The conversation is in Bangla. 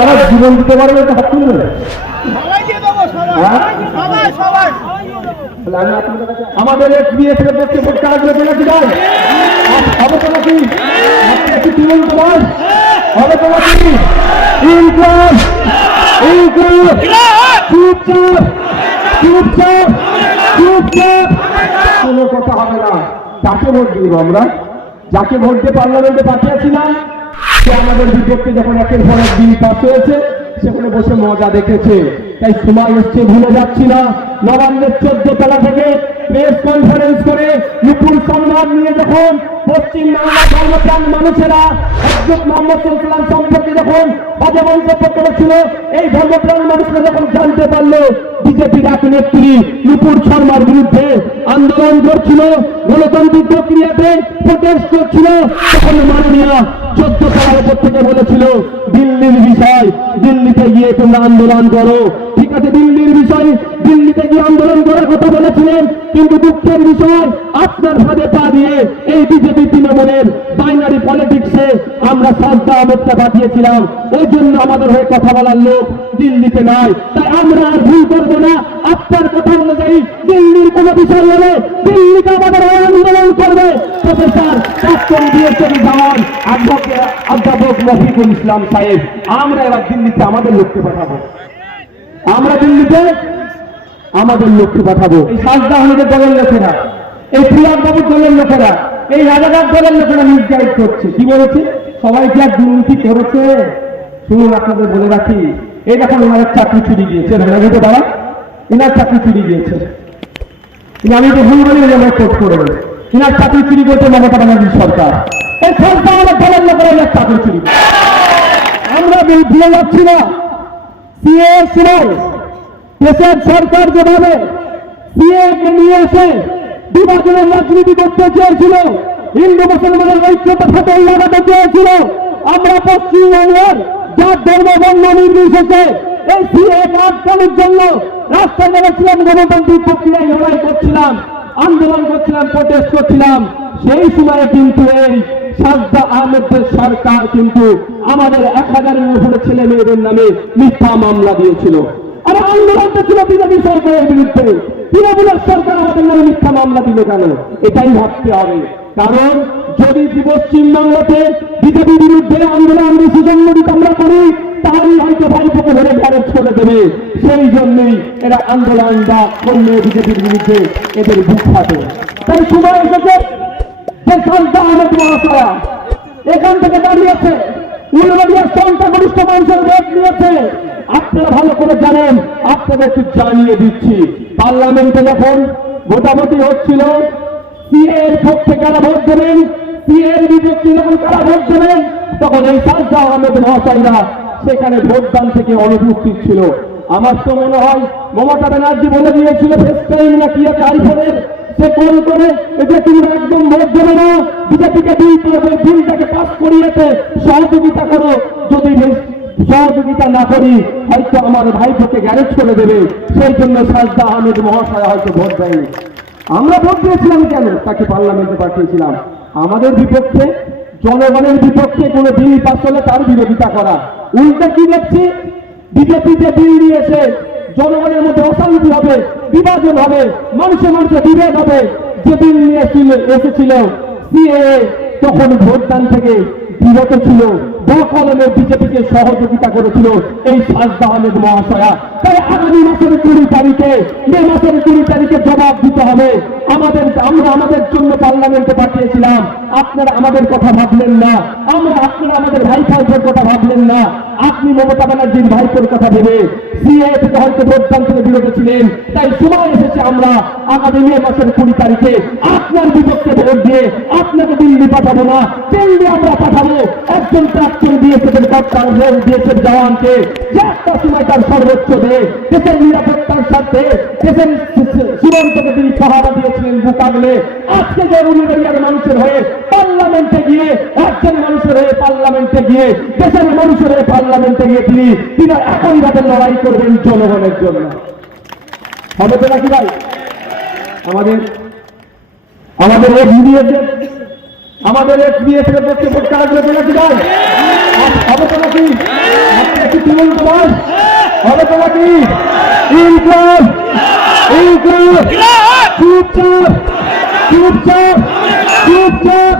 তারা জীবন দিতে পারবে হাত তুলবে হ্যাঁ? আমাদের পক্ষে ভাই হবে তো নাকি? আপনি একটু তুলুন তো হবে তো নাকি? ইনক্লাব ইনক্লাব চুপচাপ চুপচাপ চুপচাপ কোনো কথা হবে না। যাকে ভোট দিব আমরা? যাকে ভোট দিয়ে পার্লামেন্টে পাঠিয়েছিলাম? সে আমাদের বিপক্ষে যখন একের পর এক বিল পাস হয়েছে, সেখানে বসে মজা দেখেছে। তাই সময় এসছে, ভুলে যাচ্ছি না। নবান্নের চোদ্দ তলা থেকে প্রেস কনফারেন্স করে নুপুর সম্মান নিয়ে যখন পশ্চিম বাংলা ধর্মপ্রাণ মানুষেরা হজরত মোহাম্মদ সাল্লাম সম্পর্কে যখন বাজে মন্তব্য করেছিল, এই ধর্মপ্রাণ মানুষরা যখন জানতে পারল বিজেপির এক নেত্রী নুপুর শর্মার বিরুদ্ধে আন্দোলন করছিল, গণতান্ত্রিক প্রক্রিয়াতে প্রোটেস্ট করছিল, তখন মাননীয় চোদ্দ সালের উপর থেকে বলেছিল, দিল্লির বিষয়, দিল্লিতে গিয়ে তোমরা আন্দোলন করো। ঠিক আছে, দিল্লির বিষয় দিল্লিতে গিয়ে আন্দোলন করার কথা বলেছিলেন, কিন্তু দুঃখের বিষয়, আপনার ফাঁদে পা দিয়ে এই বিজেপি তৃণমূলের বাইনারি পলিটিক্সে আমরা সাজদা আহমেদটা পাঠিয়েছিলাম। ওই জন্য আমাদের হয়ে কথা বলার লোক দিল্লিতে নাই। তাই আমরা আর ভুল করব না। আপনার কথা অনুযায়ী দিল্লির কোনো বিষয় হলে দিল্লিতে আমাদের আন্দোলন করবে। প্রফেসর প্রাক্তন বিএসএম জওয়ান অধ্যাপক মফিকুল ইসলাম সাহেব। আমরা এবার দিল্লিতে আমাদের লোককে পাঠাবো। আমরা দিল্লিতে আমাদের লোককে পাঠাবো। এই সাজদা আহমেদের দলের লোকেরা, এই প্রিয়াক বাবুর দলের লোকেরা, এই রাজাঘাট দলের লোকেরা মিসগাইড করছে কি বলেছে? সবাই কি আর দুর্নীতি করেছে? শুনুন আপনাদের বলে রাখি, এই দেখুন ওনার চাকরি চুরি গিয়েছে। রাজাঘাটে দাঁড়া এনার চাকরি চুরি গিয়েছে। আমি তো ভুল বলি আমার কোর্ট করে এনার চাকরি চুরি করতে মমতা ব্যানার্জির সরকার। এই সরকার আমার দলের লোকেরা এনার চাকরি চুরি আমরা ভুলে যাচ্ছি না। সিএ সময় দেশের সরকার যেভাবে নিয়ে এসে বিভাজনের রাজনীতি করতে চেয়েছিল, হিন্দু মুসলমানের ঐক্যতা ফাটল লাগাতে চেয়েছিল, আমরা পশ্চিমবঙ্গের যার ধর্ম বর্ণ নির্বিশেষে এই সিএ আটকানোর জন্য রাস্তায় নেমেছিলাম গণতান্ত্রিক প্রক্রিয়ায় লড়াই করছিলাম, আন্দোলন করছিলাম প্রটেস্ট করছিলাম, সেই সময়ে কিন্তু এই সাজদা আহমেদের সরকার কিন্তু আমাদের এক হাজারের উপরে ছেলে মেয়েদের নামে মিথ্যা মামলা দিয়েছিল। আর আন্দোলনটা ছিল বিজেপি সরকারের বিরুদ্ধে। তৃণমূলের সরকার আমাদের নামে মিথ্যা মামলা দিল কেন? এটাই ভাবতে হবে। কারণ যদি পশ্চিমবাংলাতে বিজেপি বিরুদ্ধে আন্দোলন আমরা সুসংগঠিত আমরা করি তাহলেই হয়তো ভাইপোকে ধরে গ্যারেজ করে দেবে। সেই জন্যই এরা আন্দোলন বা করলে বিজেপির বিরুদ্ধে এদের বুক ফাটে। তাই সময় এসেছে যে সন্তান আহমেদ মহাশয়া এখান থেকে দাঁড়িয়েছে। উলবেড়িয়ার সংখ্যাগরিষ্ঠ মানুষের ভোট নিয়েছে। আপনারা ভালো করে জানেন, আপনাদের একটু জানিয়ে দিচ্ছি। পার্লামেন্টে যখন ভোটাভুটি হচ্ছিল সিএ এর পক্ষে কারা ভোট দেবেন সিএ এর বিপক্ষে যখন কারা ভোট দেবেন, তখন এই সাজদা আহমেদ মহাশয়রা সেখানে ভোটদান থেকে অনুপস্থিত ছিল। আমার তো মনে হয়, মমতা ব্যানার্জি বলে দিয়েছিল ফেস না কি একটা আইফোনের সে কোন করে? এটা তুমি একদম ভোট দেবে না, বিজেপিকে বিল করবে বিলটাকে পাস করিয়েছে, সহযোগিতা করো। যদি সহযোগিতা না করি, হয়তো আমার ভাই থেকে গ্যারেজ করে দেবে। সেই জন্য সাজদা আহমেদ মহাশয় হয়তো ভোট দেয়নি। আমরা ভোট দিয়েছিলাম কেন? তাকে পার্লামেন্টে পাঠিয়েছিলাম। আমাদের বিপক্ষে, জনগণের বিপক্ষে কোনো বিল পাস হলে তার বিরোধিতা করা। উল্টে কি দেখছি? বিজেপি যে বিল দিয়েছে জনগণের মধ্যে অশান্তি হবে, বিভাজন হবে, মানুষে মানুষে বিভেদ হবে, যে বিল নিয়ে এসেছিল সিএ তখন ভোটদান থেকে বিরত ছিল কলমে বিজেপিকে সহযোগিতা করেছিল এই সাজদা আহমেদ মহাশয়া। তাই আগামী মাসের কুড়ি তারিখে, মে মাসের কুড়ি তারিখে জবাব দিতে হবে। আমাদের, আমরা আমাদের জন্য পার্লামেন্টে পাঠিয়েছিলাম। আপনারা আমাদের কথা ভাবলেন না। আমরা, আপনারা আমাদের ভাই ভাইপোর কথা ভাবলেন না। আপনি মমতা ব্যানার্জির ভাইপোর কথা ভেবে সিএ থেকে হয়তো ভোটদান থেকে বিরত ছিলেন। তাই সময় এসেছে আমরা আগামী মে মাসের কুড়ি তারিখে আপনার বিপক্ষে ভোট দিয়ে আপনাকে দিল্লি পাঠাবো না। দিল্লি আমরা পাঠাবো একজন প্রাক্তন বিএসএফের কর্তার ভোট দিয়েছে জওয়ানকে যে একটা সময় তার সর্বোচ্চ দেশের নিরাপত্তার স্বার্থে দেশের সীমান্তকে তিনি পাহারা দিয়েছিলেন মোকাবলে আজকে যে উনিবেরিয়ার মানুষের হয়ে পার্লামেন্টে গিয়ে, একজন মানুষের হয়ে পার্লামেন্টে গিয়ে, দেশের মানুষের হয়ে পার্লামেন্টে গিয়ে তিনি তিনি একইভাবে লড়াই করবেন জনগণের জন্য। হবে তো নাকি ভাই? আমাদের আমাদের এক্সবিএস আমাদের এক্সবিএস এর পক্ষে ভোট হবে নাকি ভাই হবে তো নাকি তৃণমূল কুমার হবে তো নাকি ইনকলাব! ইনকলাব! চুপচাপ! চুপচাপ! চুপচাপ!